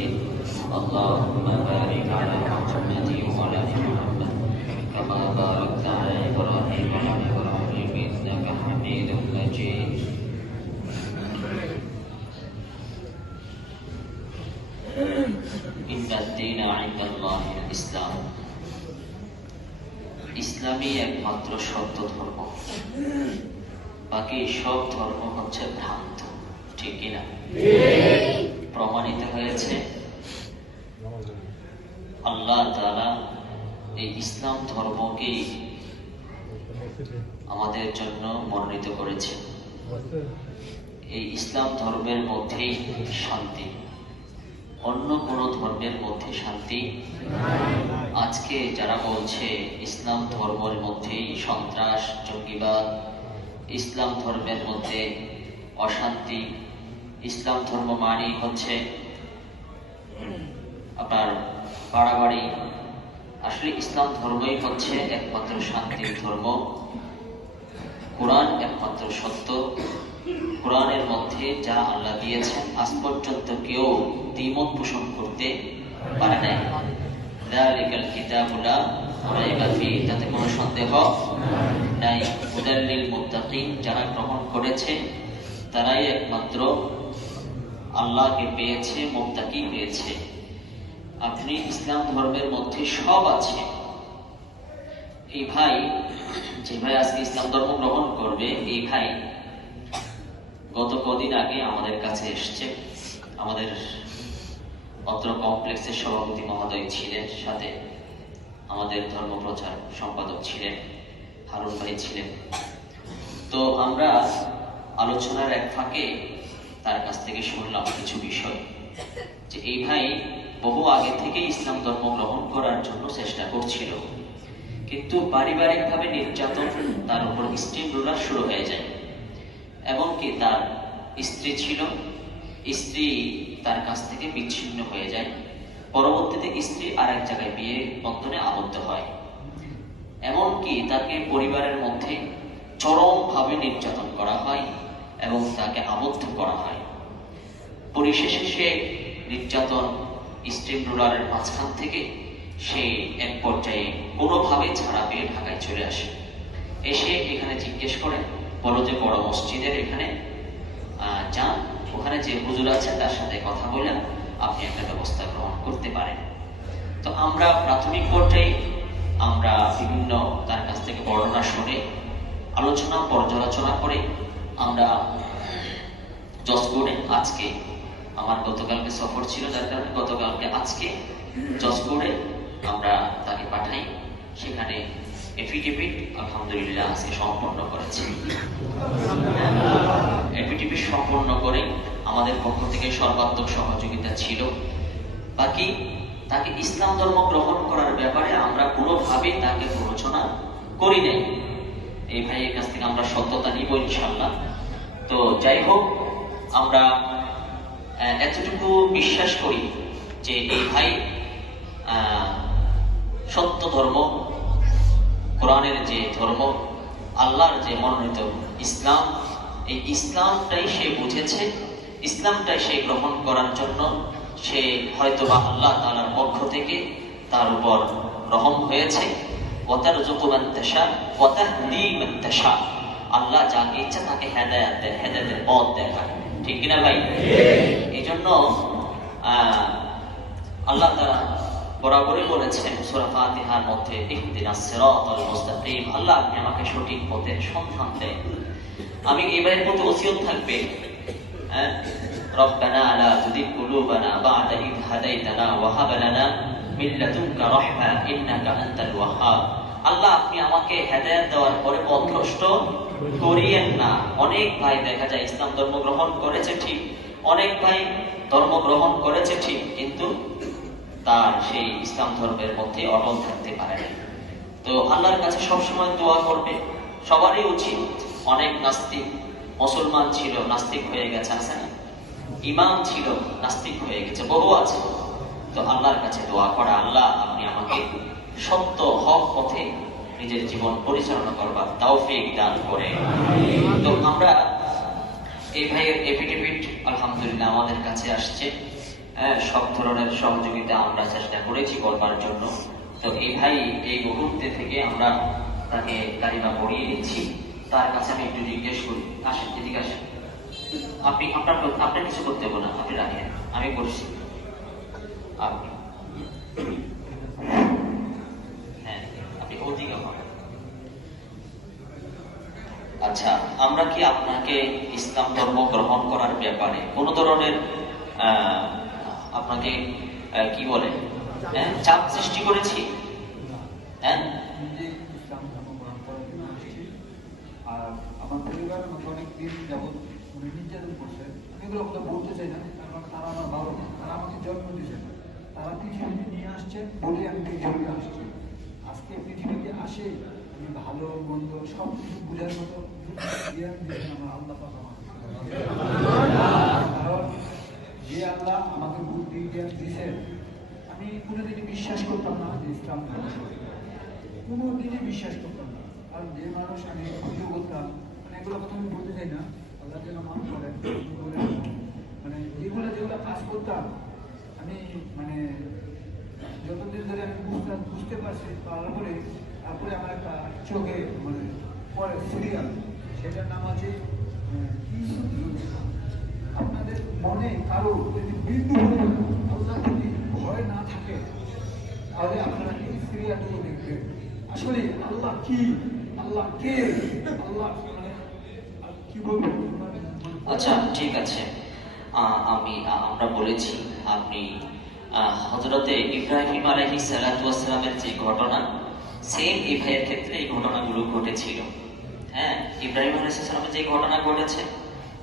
مجيد اللهم بارك على محمد وعلى آل محمد كما باركت على إبراهيم وعلى إبراهيم إنك حميد مجيد إن الدين عند الله الإسلام ইসলামই একমাত্র সত্য ধর্ম, বাকি সব ধর্ম হচ্ছে ভ্রান্ত। ঠিক কিনা? প্রমাণিত হয়েছে আল্লাহ তাআলা এই ইসলাম ধর্মকেই আমাদের জন্য মনোনীত করেছে। এই ইসলাম ধর্মের মধ্যেই শান্তি, অন্য কোন ধর্মের মধ্যে শান্তি। আজকে যারা বলছে ইসলাম ধর্মের মধ্যেই সন্ত্রাস, জঙ্গিবাদ, ইসলাম ধর্মের মধ্যে অশান্তি, ইসলাম ধর্ম মানে হচ্ছে আপনার বাড়াবাড়ি, আসলে ইসলাম ধর্মই হচ্ছে একমাত্র শান্তির ধর্ম। কোরআন একমাত্র সত্য। কোরআনের মধ্যে যারা আল্লাহ দিয়েছেন আজ পর্যন্ত কেউ দ্বিমত পোষণ করতে পারে নাই। যালিকাল কিতাবু লা রাইবা ফীহি, তাতে কোনো সন্দেহ নাই। হুদাল লিল মুত্তাকিন, যারা গ্রহণ করেছে তারাই একমাত্র আল্লাহকে পেয়েছে, মুত্তাকি পেয়েছে। আপনি ইসলাম ধর্মের মধ্যে সব আছে। এই ভাই, যে ভাই আজকে ইসলাম ধর্ম গ্রহণ করবে, এই ভাই গত কদিন আগে আমাদের কাছে এসছে। আমাদের অত্র কমপ্লেক্সের সভাপতি মহোদয় ছিলেন, সাথে আমাদের ধর্ম প্রচার সম্পাদক ছিলেন, হারুন ভাই ছিলেন। তো আমরা আলোচনার এক ফাঁকে তার কাছ থেকে শুনলাম কিছু বিষয়, যে এই ভাই বহু আগে থেকে ইসলাম ধর্ম গ্রহণ করার জন্য চেষ্টা করছিল, কিন্তু পারিবারিকভাবে নির্যাতন তার উপর স্টিম রোলার শুরু হয়ে যায়। এমনকি তার স্ত্রী ছিল, স্ত্রী তার কাছ থেকে বিচ্ছিন্ন হয়ে যায়। পরবর্তীতে স্ত্রী আরেক জায়গায় বিয়ে বন্ধনে আবদ্ধ হয়। এমনকি তাকে পরিবারের মধ্যে চরমভাবে নির্যাতন করা হয় এবং তাকে আবদ্ধ করা হয়। পরিশেষে সে নির্যাতন স্টিম রোলারের মাঝখান থেকে সে এক পর্যায়ে কোনোভাবে ছাড়া পেয়ে ঢাকায় চলে আসে। এসে এখানে জিজ্ঞেস করে, বলো যে বড় মসজিদের এখানে যান, ওখানে যে হুজুর আছে তার সাথে কথা বলে আপনি একটা ব্যবস্থা গ্রহণ করতে পারেন। তো আমরা প্রাথমিক পর্যায়ে আমরা বিভিন্ন তার কাছ থেকে বর্ণনা শুনে আলোচনা পর্যালোচনা করে আমরা জজকোর্টে, আজকে আমার গতকালকে সফর ছিল, যার কারণে গতকালকে আজকে জজকোর্টে আমরা তাকে পাঠাই। সেখানে এফিডেভিট আলহামদুলিল্লাহ আজকে সম্পন্ন করেছে। এফিডেভিট সম্পন্ন করে আমাদের পক্ষ থেকে সর্বাত্মক সহযোগিতা ছিল। বাকি তাকে ইসলাম ধর্ম গ্রহণ করার ব্যাপারে আমরা কোনোভাবেই তাকে প্ররোচনা করি নাই। এই ভাইয়ের কাছ থেকে আমরা সত্যতা নিব ইনশাআল্লাহ। তো যাই হোক, আমরা এতটুকু বিশ্বাস করি যে এই ভাই সত্য ধর্ম, কোরআনের যে ধর্ম, আল্লাহর যে মনোনীত ইসলাম, এই ইসলামটাই সে বুঝেছে, ইসলামটাই সে গ্রহণ করার জন্য সে হয়তোবা আল্লাহ তাআলার পক্ষ থেকে তার উপর রহম হয়েছে। ওয়াতারযুকু মান তাশা ওয়া তাহদি মান তাশা, আল্লাহ যাকে ইচ্ছা তাকে হেদায়েত দেন, হেদায়েতের পথ দেখায়। ঠিক কিনা ভাই? এই জন্য আল্লাহ তাআলা বরাবরই বলেছেন সূরা ফাতিহার মধ্যে, ইহদিনাস সিরাতাল মুস্তাকিম, আল্লাহ আপনি আমাকে সঠিক পথের সন্ধান দেন। আমি এবারের প্রতি ওসিয়ত থাকবে, রব্বানা লা তুযিগ কুলুবানা বা'দা ইয হাদাইতানা ওয়া হাব লানা মিন লাদুনকা রাহমা ইন্নাকা আনতাল ওয়াহ্হাব। আল্লাহ আপনি আমাকে হেদায়েত দেওয়ার পরে পথভ্রষ্ট করিয়েন না। অনেক ভাই দেখা যায় ইসলাম ধর্ম গ্রহণ করেছে ঠিক, অনেক ভাই ধর্ম গ্রহণ করেছে ঠিক, কিন্তু তার সেই ইসলাম ধর্মের মধ্যে অটল থাকতে পারে না। তো আল্লাহর কাছে সবসময় দোয়া করবে, সবারই উচিত। অনেক নাস্তিক মুসলমান ছিল, নাস্তিক হয়ে গেছে, আছে না? ইমাম ছিল, নাস্তিক হয়ে গেছে, বহু আছে। তো আল্লাহর কাছে দোয়া করা, আল্লাহ আপনি আমাকে সত্য হক পথে নিজের জীবন পরিচালনা করবার তৌফিক দান করে। তো আমরা এই ভাইয়ের এফিডেভিট আলহামদুলিল্লাহ আমাদের কাছে আসছে। সব ধরনের সহযোগিতা আমরা চেষ্টা করেছি করবার জন্য। তো এই ভাই এই মুহূর্তে থেকে আমরা তাকে কালিমা পড়িয়ে দিচ্ছি। তার কাছে আমি একটু জিজ্ঞেস করি, আসেন এদিকে আসেন। আপনার কিছু করতে হবে না, আপনি রাখেন, আমি করছি। আপনি হ্যাঁ, আপনি ওদিকে হবেন। আচ্ছা, আমরা কি আপনাকে ইসলাম ধর্ম গ্রহণ করার ব্যাপারে কোন ধরনের আপনাকে কি বলে চাপ সৃষ্টি করেছি? হ্যাঁ, আর আমার পরিবার আমাকে অনেক দিন যাবৎ নির্যাতন করছে। আমি এগুলো কথা বলতে চাই না, কারণ তারা আমার বাবা মা, তারা আমাকে জন্ম দিয়েছে, তারা পৃথিবীতে নিয়ে আসছে বলে আমি পৃথিবীতে আসছি। আজকে পৃথিবীতে আসে আমি ভালো মন্দ সব কিছু বোঝার মতো জ্ঞান দিয়েছেন আমার আল্লাহ পাক আমাকে। কারণ যে আল্লাহ আমাকে বুদ্ধি জ্ঞান দিয়েছেন, আমি কোনোদিনই বিশ্বাস করতাম না যে ইসলাম কোনোদিনই বিশ্বাস করতাম না। আর যে মানুষ আমি পুজো করতাম, মানে এগুলো কথা আমি বলতে চাই না, আল্লাহ যেন মাফ করেন, মানে যেগুলো কাজ করতাম আমি, মানে যতদিন ধরে আমি বুঝতে পারছি, তারপরে আমার একটা চোখে মানে পরে সিরিয়াল, সেটার নাম আছে আপনাদের মনে কারো যদি বিন্দু আল্লাহ যদি ভয় না থাকে, তাহলে আপনারা এই সিরিয়ালগুলো দেখবেন। আসলে আল্লাহ কি, আল্লাহ কে, আল্লাহ মানে কি বলবো। আচ্ছা ঠিক আছে, আমরা বলেছি আপনি হযরতে ইব্রাহিম আলাইহিস সালাতু ওয়াস সালামের যে ঘটনা, সেম এই ভাইয়ের ক্ষেত্রে এই ঘটনাগুলো ঘটেছিল। হ্যাঁ, ইব্রাহিম আলাইহিস সালামের যে ঘটনা ঘটেছে